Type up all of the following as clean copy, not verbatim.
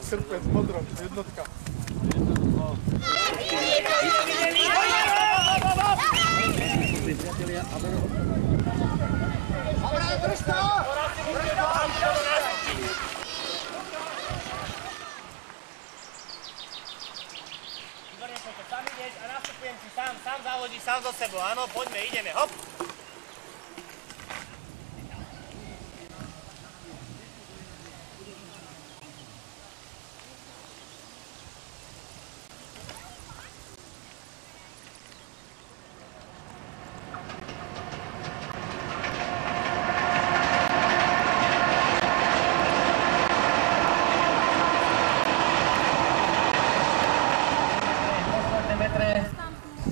Srpec, modro, jednotka. Sám ideš a nastupujem si sám závodíš, sám so sebou, áno, poďme, ideme, hop!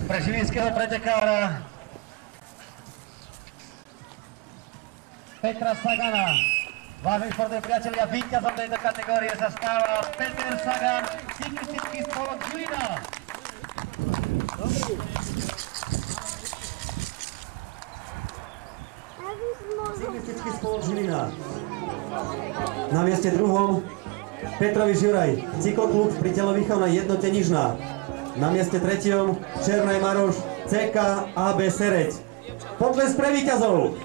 Pre žilinského pretekára Petra Sagana. Vážení športoví priatelia, víťazom tejto kategórie sa stáva Peter Sagan, cyklistický spolok Žilina. Cyklistický spolok Žilina. Na mieste druhom Petrovi Žuraj, cykloklub pri telovýchovnej jednote Nižná. Na mieste tretiom Černaj Maroš, CK AB Sereď. Potles pre víťazov!